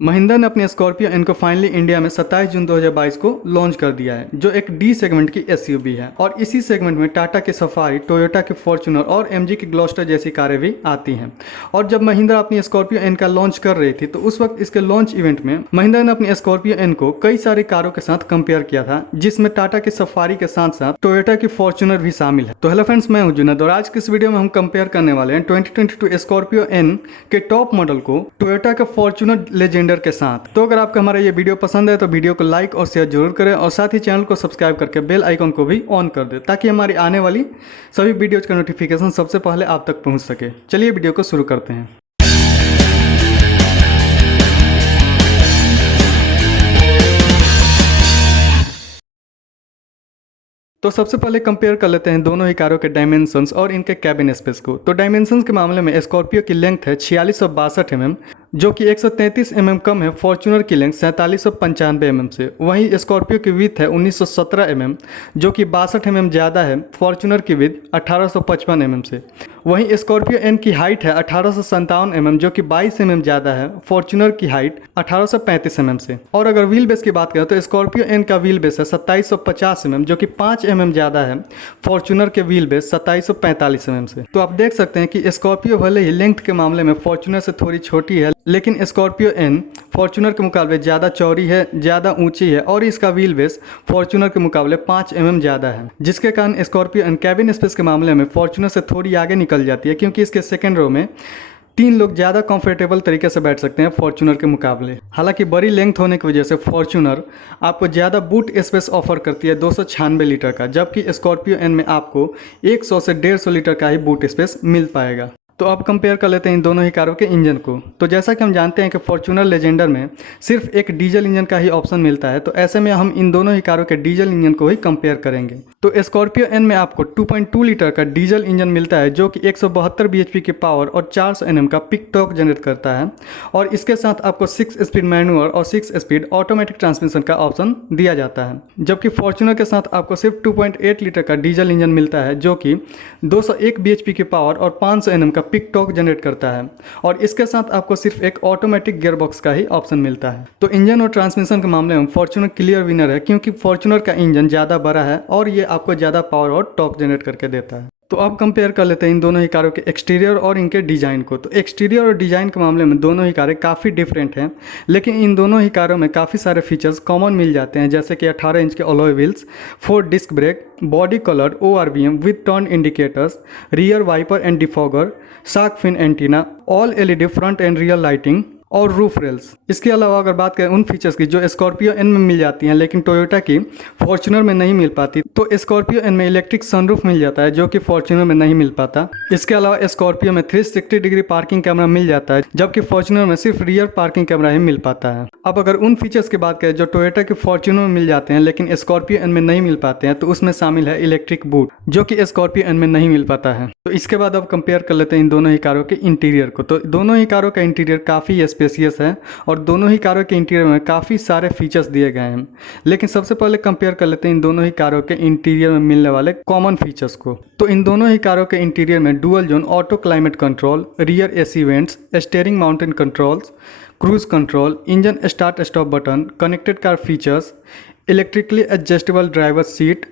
महिंद्रा ने अपनी Scorpio N को फाइनली इंडिया में 27 जून 2022 को लॉन्च कर दिया है, जो एक डी सेगमेंट की एसयूवी है। और इसी सेगमेंट में टाटा की सफारी, टोयोटा की फॉर्च्यूनर और एमजी की ग्लोस्टर जैसी कारें भी आती हैं। और जब महिंद्रा अपनी स्कॉर्पियो एन का लॉन्च कर रही थी तो उस वक्त इसके लॉन्च इवेंट में महिंद्रा ने अपनी स्कॉर्पियो एन को कई सारी कारों के साथ कंपेयर किया था, जिसमें टाटा की सफारी के साथ साथ टोयोटा की फॉर्च्यूनर भी शामिल है। तो हेलो फ्रेंड्स, मैं हूं जुनैद और आज की इस वीडियो में हम कंपेयर करने वाले हैं 2022 स्कॉर्पियो एन के टॉप मॉडल को टोयोटा के फॉर्च्यूनर लेजेंडर के साथ। तो अगर आपको हमारा ये वीडियो पसंद है तो वीडियो को लाइक और शेयर जरूर करें और साथ ही चैनल को सब्सक्राइब करके बेल आइकन को भी ऑन कर दें, ताकि हमारी आने वाली सभी वीडियोज का नोटिफिकेशन सबसे पहले आप तक पहुंच सके। चलिए वीडियो को शुरू करते हैं। तो सबसे पहले कंपेयर कर लेते हैं दोनों ही कारों के डायमेंशंस और इनके कैबिन स्पेस को। तो डायमेंशंस के मामले में स्कॉर्पियो की लेंथ है 4662 mm, जो कि 133 mm कम है फॉर्च्यूनर की लेंथ 4795 mm से। वहीं स्कॉर्पियो की विड्थ है 1917 mm, जो कि 62 mm ज़्यादा है फॉर्च्यूनर की विड्थ 1855 mm से। वहीं स्कॉर्पियो एन की हाइट है 1857 mm, जो कि 22 mm ज़्यादा है फॉर्च्यूनर की हाइट 1835 mm से। और अगर व्हील बेस की बात करें तो स्कॉर्पियो एन का व्हील बेस है 2750 mm, जो कि 5 mm ज़्यादा है फॉर्च्यूनर के व्हील बेस 2745 mm से। तो आप देख सकते हैं कि स्कॉर्पियो भले ही लेंथ के मामले में फॉर्च्यूनर से थोड़ी छोटी है, लेकिन स्कॉर्पियो एन फॉर्च्यूनर के मुकाबले ज़्यादा चौड़ी है, ज़्यादा ऊंची है और इसका व्हील बेस फॉर्च्यूनर के मुकाबले 5 mm ज़्यादा है, जिसके कारण स्कॉर्पियो एन कैबिन स्पेस के मामले में फॉर्च्यूनर से थोड़ी आगे निकल जाती है, क्योंकि इसके सेकेंड रो में 3 लोग ज़्यादा कंफर्टेबल तरीके से बैठ सकते हैं फॉर्च्यूनर के मुकाबले। हालांकि बड़ी लेंथ होने की वजह से फॉर्च्यूनर आपको ज़्यादा बूट स्पेस ऑफर करती है 296 लीटर का, जबकि स्कॉर्पियो एन में आपको 100 से 150 लीटर का ही बूट स्पेस मिल पाएगा। तो अब कंपेयर कर लेते हैं इन दोनों ही कारों के इंजन को। तो जैसा कि हम जानते हैं कि फॉर्च्यूनर लेजेंडर में सिर्फ एक डीजल इंजन का ही ऑप्शन मिलता है, तो ऐसे में हम इन दोनों ही कारों के डीजल इंजन को ही कंपेयर करेंगे। तो स्कॉर्पियो एन में आपको 2.2 लीटर का डीजल इंजन मिलता है, जो कि 172 bhp की पावर और 400 Nm का पिक टॉर्क जनरेट करता है। और इसके साथ आपको 6 स्पीड मैनुअल और 6 स्पीड ऑटोमेटिक ट्रांसमिशन का ऑप्शन दिया जाता है, जबकि फॉर्च्यूनर के साथ आपको सिर्फ 2.8 लीटर का डीजल इंजन मिलता है, जो कि 201 bhp की पावर और 500 Nm का पिक टॉर्क जनरेट करता है। और इसके साथ आपको सिर्फ एक ऑटोमेटिक गियरबॉक्स का ही ऑप्शन मिलता है। तो इंजन और ट्रांसमिशन के मामले में फॉर्च्यूनर क्लियर विनर है, क्योंकि फॉर्च्यूनर का इंजन ज़्यादा बड़ा है और ये आपको ज़्यादा पावर और टॉर्क जनरेट करके देता है। तो अब कंपेयर कर लेते हैं इन दोनों ही कारों के एक्सटीरियर और इनके डिज़ाइन को। तो एक्सटीरियर और डिज़ाइन के मामले में दोनों ही कारें काफ़ी डिफरेंट हैं, लेकिन इन दोनों ही कारों में काफ़ी सारे फीचर्स कॉमन मिल जाते हैं, जैसे कि 18 इंच के alloy wheels, 4 disc brake, body coloured ORVM with turn indicators, rear wiper and defogger, shark fin antenna, all LED front end rear lighting और रूफ रेल्स। इसके अलावा अगर बात करें उन फीचर्स की जो स्कॉर्पियो एन में मिल जाती हैं लेकिन टोयोटा की फॉर्च्यूनर में नहीं मिल पाती, तो स्कॉर्पियो एन में इलेक्ट्रिक सनरूफ मिल जाता है, जो कि फॉर्च्यूनर में नहीं मिल पाता। इसके अलावा स्कॉर्पियो में 360 डिग्री पार्किंग कैमरा मिल जाता है, जबकि फॉर्च्यूनर में सिर्फ रियर पार्किंग कैमरा ही मिल पाता है। अब अगर उन फीचर्स की बात करें जो टोयोटा की फॉर्च्यूनर में मिल जाते हैं लेकिन स्कॉर्पियो एन में नहीं मिल पाते हैं, तो उसमें शामिल है इलेक्ट्रिक बूट, जो कि स्कॉर्पियो एन में नहीं मिल पाता है। तो इसके बाद अब कंपेयर कर लेते हैं इन दोनों ही कारों के इंटीरियर को। तो दोनों ही कारों का इंटीरियर काफ़ी स्पेसियस है और दोनों ही कारों के इंटीरियर में काफ़ी सारे फीचर्स दिए गए हैं। लेकिन सबसे पहले कंपेयर कर लेते हैं इन दोनों ही कारों के इंटीरियर में मिलने वाले कॉमन फीचर्स को। तो इन दोनों ही कारों के इंटीरियर में dual zone auto climate control, rear AC vents, steering mounted controls, cruise control, engine start stop button, connected car features, electrically adjustable driver seat,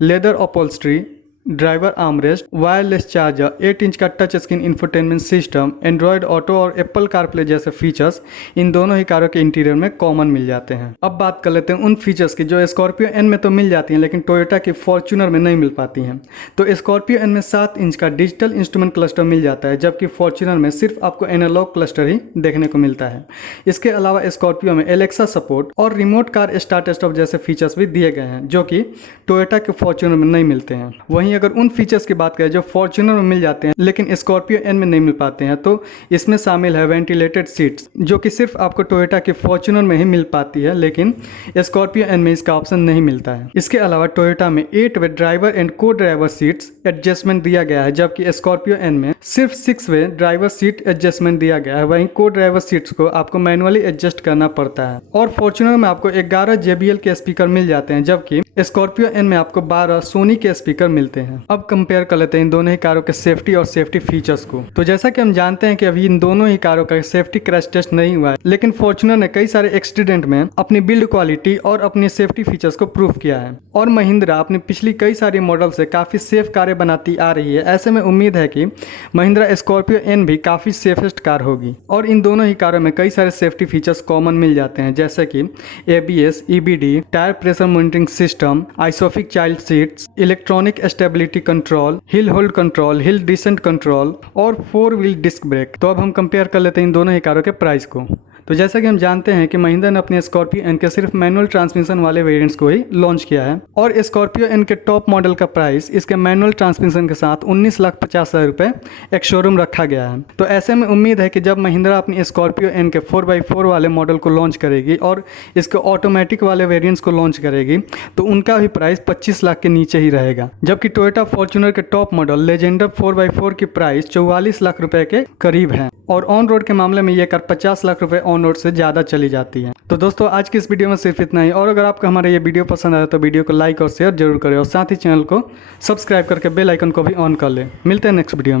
leather upholstery, driver armrest, wireless charger, 8 inch का touch screen infotainment system, Android auto और Apple CarPlay जैसे features इन दोनों ही कारों के interior में common मिल जाते हैं। अब बात कर लेते हैं उन फीचर्स की जो स्कॉर्पियो एन में तो मिल जाती हैं लेकिन टोयोटा की फॉर्च्यूनर में नहीं मिल पाती हैं। तो स्कॉर्पियो एन में 7 इंच का डिजिटल इंस्ट्रूमेंट क्लस्टर मिल जाता है, जबकि फॉर्च्यूनर में सिर्फ आपको एनालॉग क्लस्टर ही देखने को मिलता है। इसके अलावा स्कॉर्पियो में एलेक्सा सपोर्ट और रिमोट कार स्टार्ट स्टॉप जैसे फीचर्स भी दिए गए हैं, जो कि टोयोटा के फॉर्च्यूनर में नहीं मिलते हैं। वहीं अगर उन फीचर्स की बात करें जो फॉर्च्यूनर में मिल जाते हैं लेकिन स्कॉर्पियो एन में नहीं मिल पाते हैं, तो इसमें शामिल है वेंटिलेटेड सीट्स, जो कि सिर्फ आपको टोयोटा के फॉर्च्यूनर में ही मिल पाती है, लेकिन स्कॉर्पियो एन में इसका ऑप्शन नहीं मिलता है। इसके अलावा टोयोटा में 8 वे ड्राइवर एंड को ड्राइवर सीट्स एडजस्टमेंट दिया गया है, जबकि स्कॉर्पियो एन में सिर्फ 6 वे ड्राइवर सीट एडजस्टमेंट दिया गया है। वहीं को ड्राइवर सीट्स को आपको मैनुअली एडजस्ट करना पड़ता है। और फॉर्च्यूनर में आपको 11 JBL के स्पीकर मिल जाते हैं, जबकि स्कॉर्पियो एन में आपको 12 सोनी के स्पीकर मिलते हैं। जाते हैं। अब कंपेयर कर लेते हैं इन दोनों ही कारों के सेफ्टी और सेफ्टी फीचर्स को। तो जैसा कि हम जानते हैं कि अभी इन दोनों ही कारों का सेफ्टी क्रैश टेस्ट नहीं हुआ है, लेकिन फॉर्च्यूनर ने कई सारे एक्सीडेंट में अपनी बिल्ड क्वालिटी और अपने सेफ्टी फीचर्स को प्रूव किया है और महिंद्रा अपनी पिछली कई सारी मॉडल से काफी सेफ कारें बनाती आ रही है। ऐसे में उम्मीद है कि महिंद्रा स्कॉर्पियो एन भी काफी सेफेस्ट कार होगी और इन दोनों ही कारों में कई सारे सेफ्टी फीचर्स कॉमन मिल जाते हैं, जैसे कि ABS, EBD, tyre pressure monitoring system, आइसोफिक child seats, electronic stability control, hill hold control, hill descent control और 4 व्हील डिस्क ब्रेक। तो अब हम कंपेयर कर लेते हैं इन दोनों ही कारों के प्राइस को। तो जैसा कि हम जानते हैं कि महिंद्रा ने अपने स्कॉर्पियो एन के सिर्फ मैनुअल ट्रांसमिशन वाले वेरिएंट्स को ही लॉन्च किया है और स्कॉर्पियो एन के टॉप मॉडल का प्राइस इसके मैनुअल ट्रांसमिशन के साथ 19,50,000 रुपये एक शोरूम रखा गया है। तो ऐसे में उम्मीद है कि जब महिंद्रा अपनी स्कॉर्पियो एन के 4x4 वाले मॉडल को लॉन्च करेगी और इसके ऑटोमेटिक वाले वेरियंट्स को लॉन्च करेगी तो उनका भी प्राइस 25 लाख के नीचे ही रहेगा, जबकि टोयोटा फॉर्च्यूनर के टॉप मॉडल लेजेंडर 4x4 की प्राइस 44 लाख रुपए के करीब है और ऑन रोड के मामले में ये कार 50 लाख रुपए ऑन रोड से ज़्यादा चली जाती है। तो दोस्तों आज की इस वीडियो में सिर्फ इतना ही और अगर आपको हमारा ये वीडियो पसंद आया तो वीडियो को लाइक और शेयर जरूर करें और साथ ही चैनल को सब्सक्राइब करके बेल आइकन को भी ऑन कर लें। मिलते हैं नेक्स्ट वीडियो में।